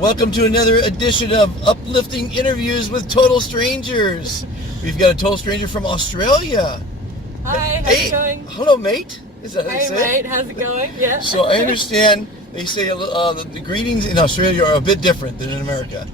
Welcome to another edition of Uplifting Interviews with Total Strangers. We've got a total stranger from Australia. Hi, how's it going? Hello, mate. Is that how Hey, you say mate, how's it going? Yeah. So I understand they say the greetings in Australia are a bit different than in America.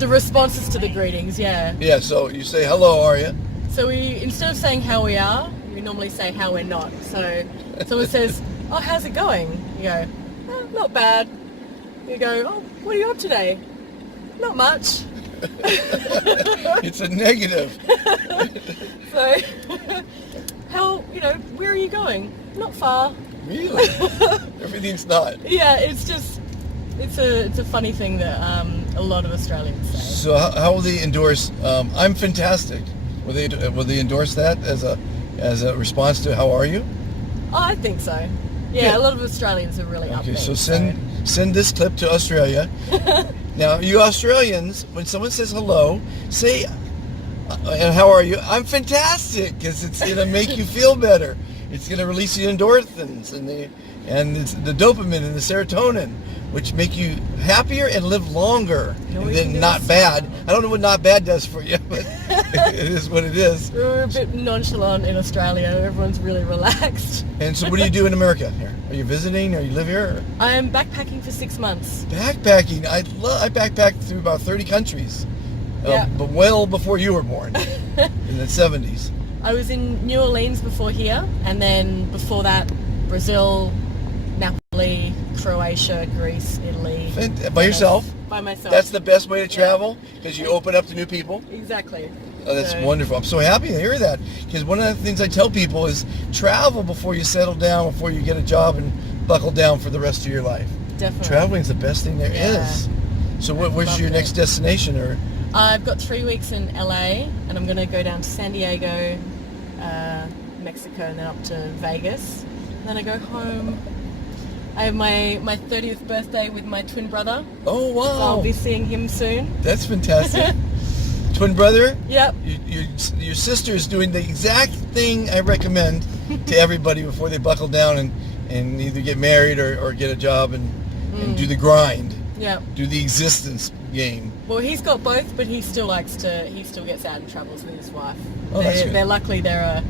The responses to the greetings, yeah. Yeah, so you say, hello, are you? So we, instead of saying how we are, we normally say how we're not. So someone says, oh, how's it going? You go, oh, not bad. You go, oh, what are you up today? Not much. It's a negative. So, where are you going? Not far. Really? Everything's not. Yeah, it's just, it's a funny thing that a lot of Australians say. So how will they endorse, I'm fantastic? Will they endorse that as a response to how are you? Oh, I think so. Yeah, Yeah. A lot of Australians are really Okay, upbeat. so send this clip to Australia. Now, you Australians, when someone says hello, say, and how are you? I'm fantastic, because it's going to make you feel better. It's going to release the endorphins and the dopamine and the serotonin, which make you happier and live longer. No, And we then can do not this. bad. I don't know what not bad does for you, but it is what it is. We're a bit nonchalant in Australia. Everyone's really relaxed. And so what do you do in America here? Are you visiting? Or you live here? Or? I am backpacking for 6 months. Backpacking. I backpacked through about 30 countries. Yeah. But well before you were born, in the 70s. I was in New Orleans before here, and then before that, Brazil, Napoli, Croatia, Greece, Italy. By yourself? By myself. That's the best way to travel, because you open up to new people. Exactly. Oh, that's So- wonderful. I'm so happy to hear that, because one of the things I tell people is travel before you settle down, before you get a job and buckle down for the rest of your life. Definitely. Traveling's the best thing there is. Yeah. So where's Love your it. next destination? Or I've got 3 weeks in LA, and I'm going to go down to San Diego, Mexico, and then up to Vegas. And then I go home. I have my 30th birthday with my twin brother. Oh, wow. So I'll be seeing him soon. That's fantastic. Twin brother? Yep. Your sister is doing the exact thing I recommend to everybody before they buckle down and either get married or get a job and do the grind. Yep. Do the existence game. Well, he's got both, but he still gets out and travels with his wife. Oh, that's good. They're luckily they're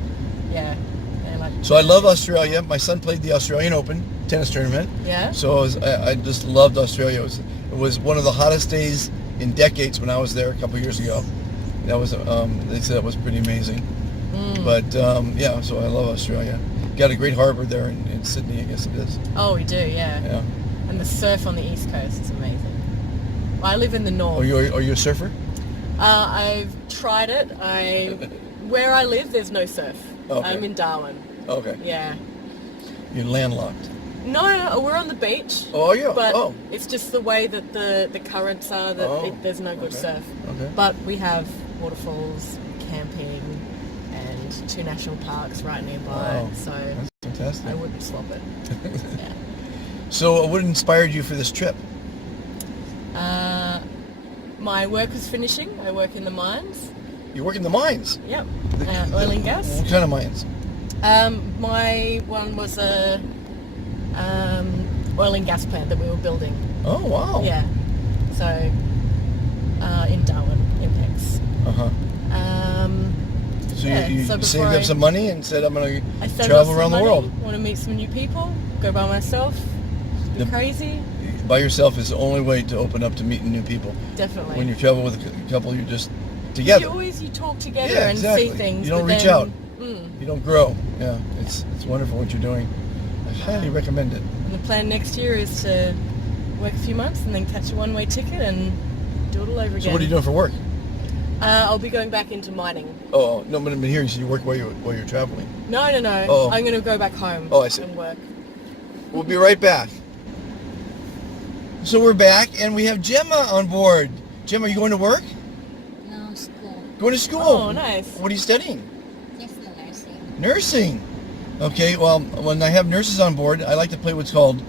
like. So I love Australia. My son played the Australian Open tennis tournament. Yeah. So I just loved Australia. It was one of the hottest days in decades when I was there a couple years ago. That was they said it was pretty amazing. But yeah, so I love Australia. Got a great harbor there in Sydney, I guess it is. Oh, we do, yeah. Yeah. And the surf on the East Coast is amazing. I live in the north. Are you a surfer? I've tried it. Where I live, there's no surf. Okay. I'm in Darwin. Okay. Yeah. You're landlocked. No, we're on the beach. Oh, yeah. But Oh. it's just the way that the currents are that there's no good Okay. surf. Okay. But we have waterfalls, camping, and 2 national parks right nearby. Wow. So That's fantastic. I wouldn't swap it. Yeah. So what inspired you for this trip? My work is finishing. I work in the mines. You work in the mines. Yep. Oil and gas. What kind of mines? My one was a oil and gas plant that we were building. Oh, wow. Yeah. So in Darwin, Impex. Uh-huh. So Yeah, you so saved before up some money and said, I'm going I to saved travel up some around the money, world. Want to meet some new people. Go by myself. Be crazy. By yourself is the only way to open up to meeting new people. Definitely. When you travel with a couple, you're just together. You talk together Yeah, and exactly. see things. You don't but reach then- out. You don't grow. Yeah, it's wonderful what you're doing. I highly recommend it. And the plan next year is to work a few months and then catch a one-way ticket and do it all over again. So what are you doing for work? I'll be going back into mining. Oh, no, but I've been hearing you work while you're traveling. No. Oh. I'm going to go back home. Oh, I see. And work. We'll be right back. So we're back, and we have Gemma on board. Gemma, are you going to work? No, school. Going to school? Oh, nice. What are you studying? Just the nursing. Nursing. Okay, well, when I have nurses on board, I like to play what's called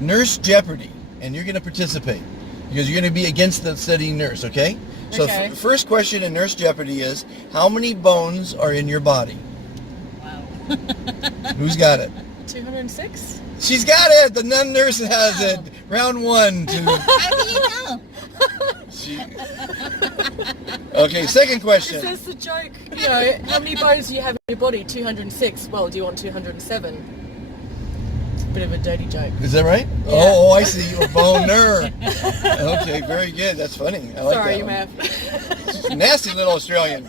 Nurse Jeopardy, and you're going to participate because you're going to be against the studying nurse, okay? So Okay. first question in Nurse Jeopardy is, how many bones are in your body? Wow. Who's got it? 206? She's got it! The nun nurse has it! round one to... How do you know? She... Okay, second Is question. this the joke? You know, how many bones do you have in your body? 206. Well, do you want 207? It's a bit of a dirty joke. Is that right? Yeah. Oh, I see. You're a boner. Okay, very good. That's funny. I like Sorry, that you one. may have. Nasty little Australian.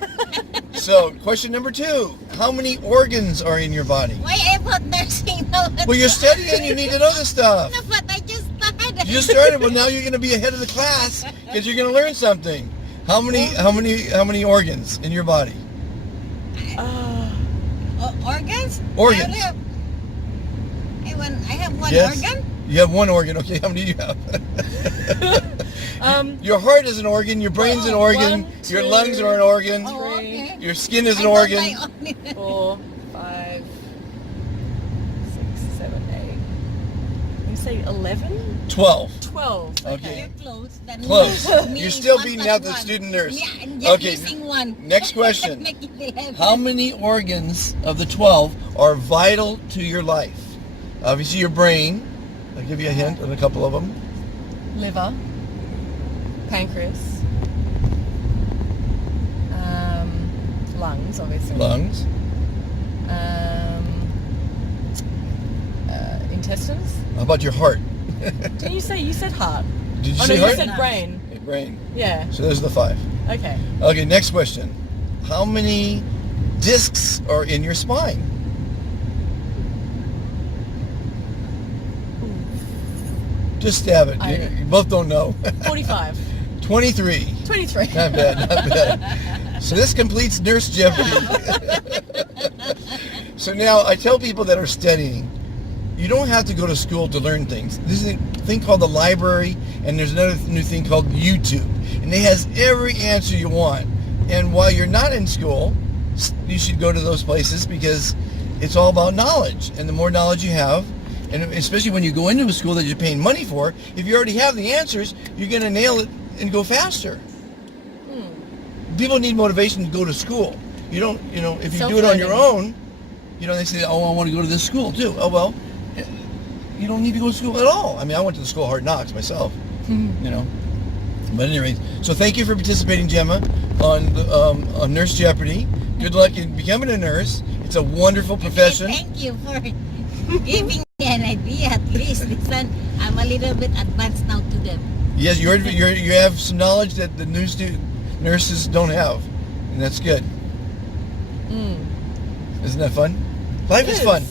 So, question number 2. How many organs are in your body? Why I put nursing now? Well, you're studying. You need to know this stuff. No, but I just started. You just started. Well, now you're going to be ahead of the class because you're going to learn something. How many organs in your body? Organs? Organs. I have one Yes. organ? You have one organ. Okay, how many do you have? Your heart is an organ. Your brain's an organ. 1, Your 2, lungs are an organ. Oh, okay. Your skin is I an thought organ. my organ. 4, 5, 6, 7, 8. You say 11? 12. 12. Okay. You're close. That Close. means You're still one beating plus out the one. student nurse. Yeah, I'm just Okay, missing one. next question. Make it 11. How many organs of the 12 are vital to your life? Obviously, your brain. I'll give you a hint on a couple of them. Liver. Pancreas. Lungs, obviously. Lungs. Intestines. How about your heart? Did you said heart? Did you Oh no, say you heart? said brain. Okay, brain. Yeah. So those are the 5. Okay. Okay, next question. How many discs are in your spine? Just stab it. You both don't know. 45. 23. 23. Not bad, not bad. So this completes Nurse Jeopardy. So now I tell people that are studying, you don't have to go to school to learn things. There's a thing called the library, and there's another new thing called YouTube. And it has every answer you want. And while you're not in school, you should go to those places because it's all about knowledge. And the more knowledge you have, and especially when you go into a school that you're paying money for, if you already have the answers, you're going to nail it and go faster. People need motivation to go to school. You don't, if you do it on your own, they say, oh, I want to go to this school too. Oh, well, you don't need to go to school at all. I mean, I went to the school of Hard Knocks myself, But at any rate, so thank you for participating, Gemma, on Nurse Jeopardy. Good luck in becoming a nurse. It's a wonderful profession. Thank you for giving me an idea. At least this one, I'm a little bit advanced now to them. Yes, you have some knowledge that the new nurses don't have, and that's good. Isn't that fun? Life is fun.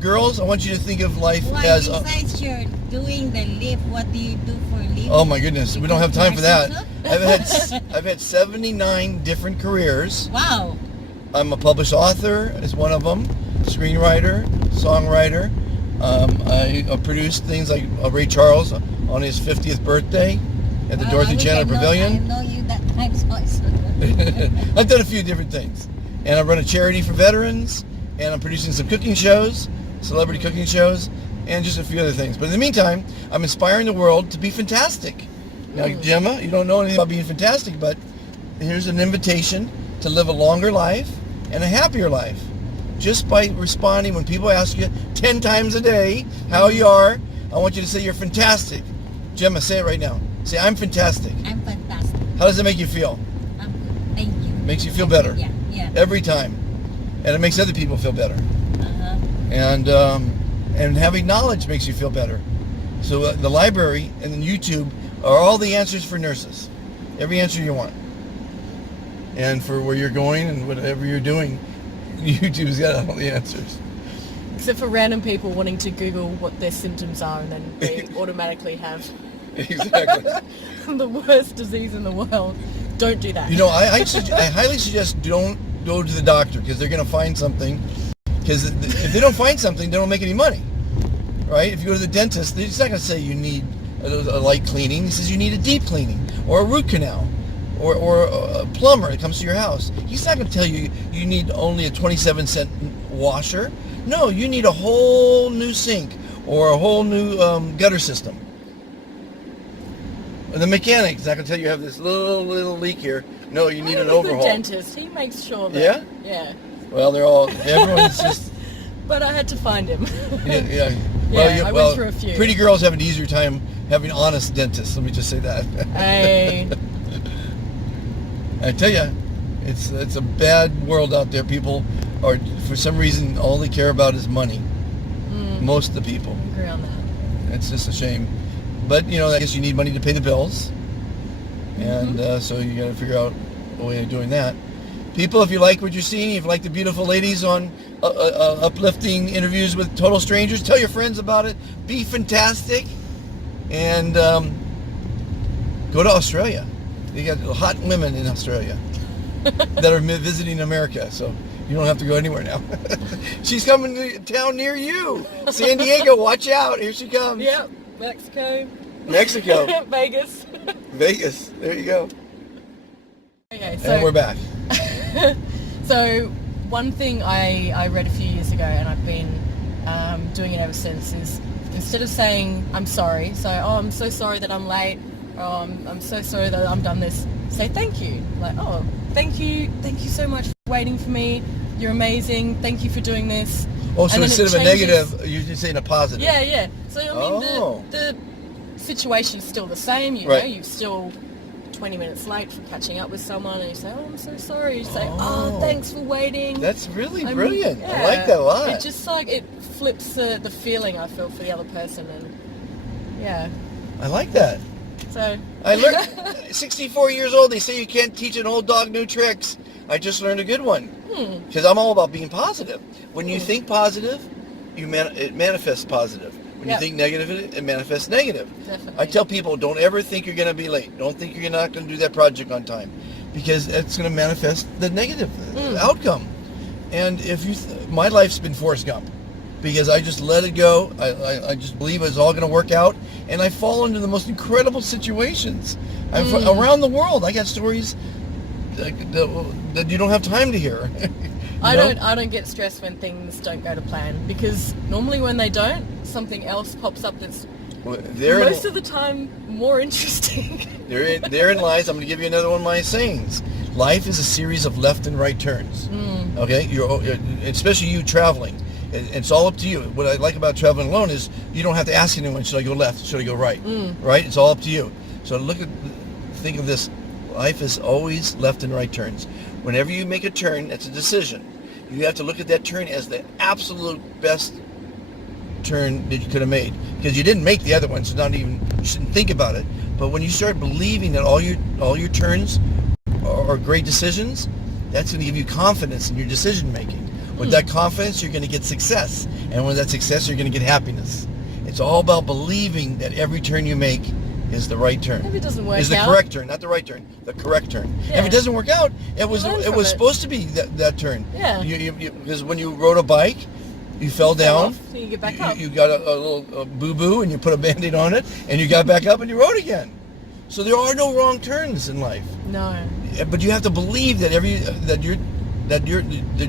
Girls, I want you to think of life Why, as... besides you're doing the lift, what do you do for a living? Oh my goodness, we don't have time for that. Nurses? I've had 79 different careers. Wow. I'm a published author, is one of them, screenwriter, songwriter. I produced things like Ray Charles on his 50th birthday at the Dorothy Chandler Pavilion. I know you that time, so I've done a few different things. And I run a charity for veterans, and I'm producing some cooking shows, celebrity cooking shows, and just a few other things. But in the meantime, I'm inspiring the world to be fantastic. Now, Gemma, you don't know anything about being fantastic, but here's an invitation to live a longer life and a happier life. Just by responding when people ask you 10 times a day how you are, I want you to say you're fantastic. Gemma, say it right now. Say, I'm fantastic. I'm fantastic. How does it make you feel? I'm good. Thank you. Makes you feel better. Yeah. Every time. And it makes other people feel better. Uh-huh. And having knowledge makes you feel better. So the library and then YouTube are all the answers for nurses. Every answer you want. And for where you're going and whatever you're doing, YouTube's got all the answers. Except for random people wanting to Google what their symptoms are and then they automatically have Exactly. the worst disease in the world. Don't do that. I highly suggest don't go to the doctor because they're going to find something. Because if they don't find something, they don't make any money, right? If you go to the dentist, he's not going to say you need a light cleaning. He says you need a deep cleaning or a root canal or a plumber that comes to your house. He's not going to tell you you need only a 27-cent washer. No, you need a whole new sink or a whole new gutter system. The mechanic's not going to tell you have this little leak here. No, you need an overhaul. The dentist, he makes sure that. Yeah? Yeah. Well, everyone's just... But I had to find him. Yeah. Yeah, I went through a few. Pretty girls have an easier time having honest dentists. Let me just say that. Hey. I tell you, it's a bad world out there. People are, for some reason, all they care about is money. Most of the people. I agree on that. It's just a shame. But, I guess you need money to pay the bills. And so you got to figure out a way of doing that. People, if you like what you're seeing, if you like the beautiful ladies on uplifting interviews with total strangers, tell your friends about it. Be fantastic. And go to Australia. You got hot women in Australia that are visiting America. So you don't have to go anywhere now. She's coming to a town near you. San Diego, watch out. Here she comes. Yep. Mexico. Vegas. Vegas. There you go. Okay, so And we're back. So one thing I read a few years ago, and I've been doing it ever since, is instead of saying I'm sorry, so I'm so sorry that I'm late, or I'm so sorry that I've done this, say thank you. Like, thank you so much for waiting for me. You're amazing. Thank you for doing this. Oh, so And then instead it of a changes- negative, you're just saying a positive. Yeah. So I mean, the situation's still the same. You know, you're still 20 minutes late for catching up with someone, and you say, I'm so sorry. You say, thanks for waiting. That's really brilliant. Yeah, I like that a lot. It just it flips the feeling I feel for the other person, and yeah. I like that. So I learned 64 years old. They say you can't teach an old dog new tricks. I just learned a good one. Because I'm all about being positive. When you think positive, it manifests positive. When you think negative, it manifests negative. Definitely. I tell people, don't ever think you're going to be late. Don't think you're not going to do that project on time, because it's going to manifest the negative outcome. And if my life's been Forrest Gump, because I just let it go. I just believe it's all going to work out, and I fall into the most incredible situations. I'm around the world. I got stories that you don't have time to hear. I don't get stressed when things don't go to plan, because normally when they don't, something else pops up that's most of the time more interesting. Therein lies, I'm going to give you another one of my sayings. Life is a series of left and right turns. Okay? Especially you traveling. It's all up to you. What I like about traveling alone is you don't have to ask anyone, should I go left, should I go right? Right? It's all up to you. So think of this. Life is always left and right turns. Whenever you make a turn, that's a decision. You have to look at that turn as the absolute best turn that you could have made, because you didn't make the other one, so you shouldn't think about it. But when you start believing that all your turns are great decisions, that's going to give you confidence in your decision making. With that confidence, you're going to get success, and with that success, you're going to get happiness. It's all about believing that every turn you make is the right turn. If it doesn't work out, is the correct turn, not the right turn, the correct turn. Yeah. If it doesn't work out, it was supposed to be that turn. Yeah. Because when you rode a bike, you fell down. Off, so you get back up. You got a little boo-boo, and you put a Band-Aid on it, and you got back up and you rode again. So there are no wrong turns in life. No. But you have to believe that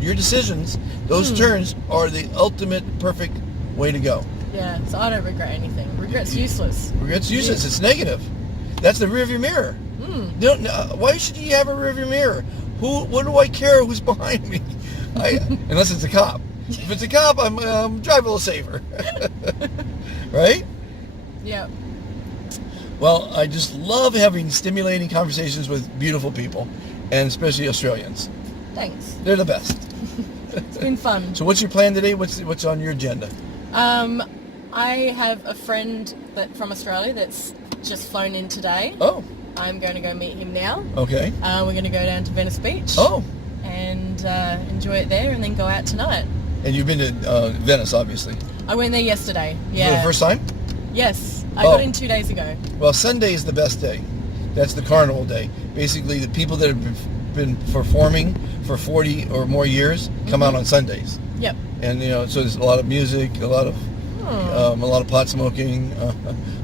your decisions, those turns, are the ultimate perfect way to go. Yeah, so I don't regret anything. Regret's useless. Regret's useless. It's negative. That's the rearview mirror. Why should you have a rearview mirror? What do I care who's behind me? Unless it's a cop. If it's a cop, I'm drive a little safer. Right? Yeah. Well, I just love having stimulating conversations with beautiful people, and especially Australians. Thanks. They're the best. It's been fun. So what's your plan today? What's on your agenda? I have a friend from Australia that's just flown in today. Oh. I'm going to go meet him now. Okay. We're going to go down to Venice Beach. Oh. And enjoy it there, and then go out tonight. And you've been to Venice, obviously. I went there yesterday. Yeah. For the first time? Yes. I got in 2 days ago. Well, Sunday is the best day. That's the carnival day. Basically, the people that have been performing for 40 or more years come out on Sundays. Yep. And so there's a lot of music, a lot of pot smoking, a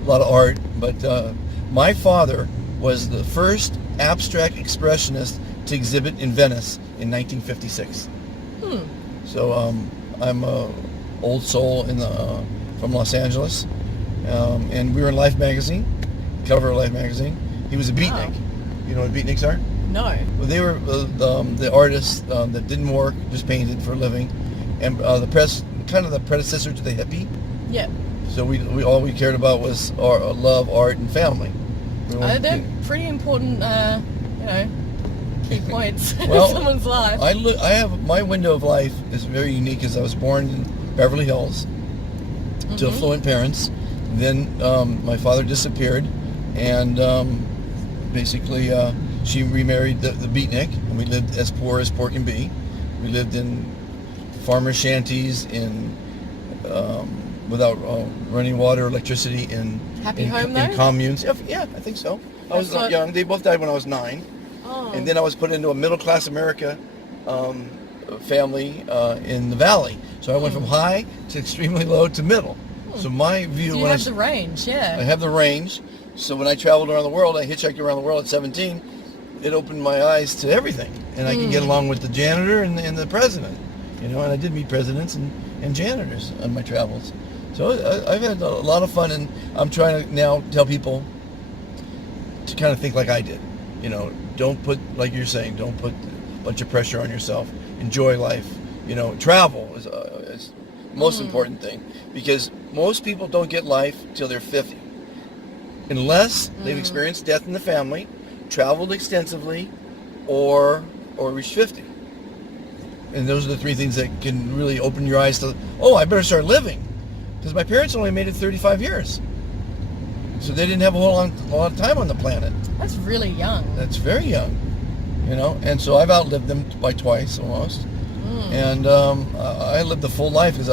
lot of art. But my father was the first abstract expressionist to exhibit in Venice in 1956. So I'm a old soul from Los Angeles, and we were in Life magazine, cover of Life magazine. He was a beatnik. Wow. You know what beatniks are? No. Well, they were the artists that didn't work, just painted for a living, and the predecessor to the hippie. Yep. So we all we cared about was love, art, and family. They're pretty important, key points Well, in someone's life. I have my window of life is very unique, as I was born in Beverly Hills to affluent parents. Then my father disappeared, and basically she remarried the beatnik, and we lived as poor as poor can be. We lived in farmer shanties in without running water, electricity, in Happy home, though? in communes. Yeah, I think so. I was not young. They both died when I was 9. Oh. And then I was put into a middle-class America family in the valley. So I went from high to extremely low to middle. So my view... You have the range, yeah. I have the range. So when I traveled around the world, I hitchhiked around the world at 17, it opened my eyes to everything. And I could get along with the janitor and the president. And I did meet presidents and janitors on my travels. So I've had a lot of fun, and I'm trying to now tell people to kind of think like I did. Don't put, like you're saying, don't put a bunch of pressure on yourself. Enjoy life. Travel is the most important thing, because most people don't get life till they're 50. Unless they've experienced death in the family, traveled extensively, or reached 50. And those are the 3 things that can really open your eyes to, I better start living. Because my parents only made it 35 years. So they didn't have a lot of time on the planet. That's really young. That's very young. And so I've outlived them by twice almost. And I lived a full life, because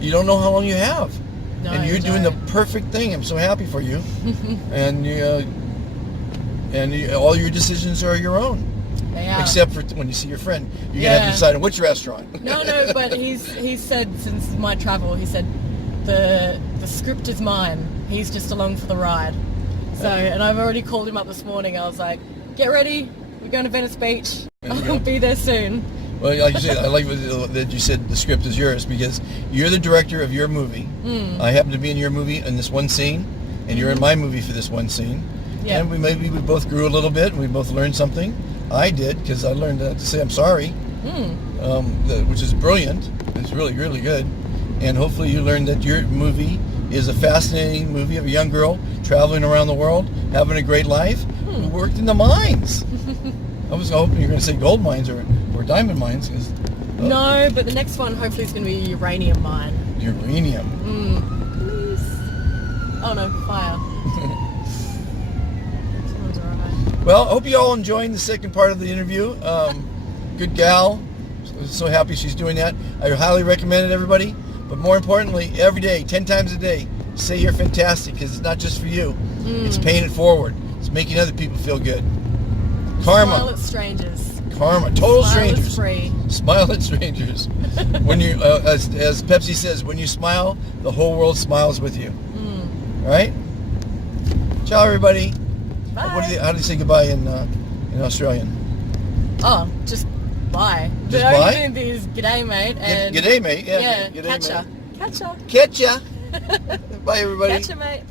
you don't know how long you have. No, and you're doing the perfect thing. I'm so happy for you. And all your decisions are your own. They are. Except for when you see your friend. You're going to have to decide on which restaurant. No, but he's said since my travel, he said the script is mine. He's just along for the ride. So, and I've already called him up this morning. I was like, get ready. We're going to Venice Beach. I'll be there soon. Well, like you said, I like that you said the script is yours, because you're the director of your movie. I happen to be in your movie in this one scene, and you're in my movie for this one scene. Yeah. And we both grew a little bit, and we both learned something. I did, because I learned to say I'm sorry, which is brilliant. It's really, really good. And hopefully you learned that your movie is a fascinating movie of a young girl traveling around the world, having a great life, who worked in the mines. I was hoping you were going to say gold mines or diamond mines. No, but the next one hopefully is going to be a uranium mine. Uranium. Please. Oh no, fire. Someone's alright. Well, I hope you all enjoying the second part of the interview. Good gal. So happy she's doing that. I highly recommend it, everybody. But more importantly, every day, 10 times a day, say you're fantastic, because it's not just for you. It's paying it forward. It's making other people feel good. Karma. Smile at strangers. Karma. Total Smile strangers. is free. Smile at strangers. When you, as Pepsi says, when you smile, the whole world smiles with you. All right? Ciao, everybody. Bye. How do you say goodbye in Australian? Oh, just bye. Just the bye? only thing is g'day, mate. And G'day, mate. yeah, G'day, catcha. mate. Catcha. Catch ya. Bye, everybody. Catcha, mate.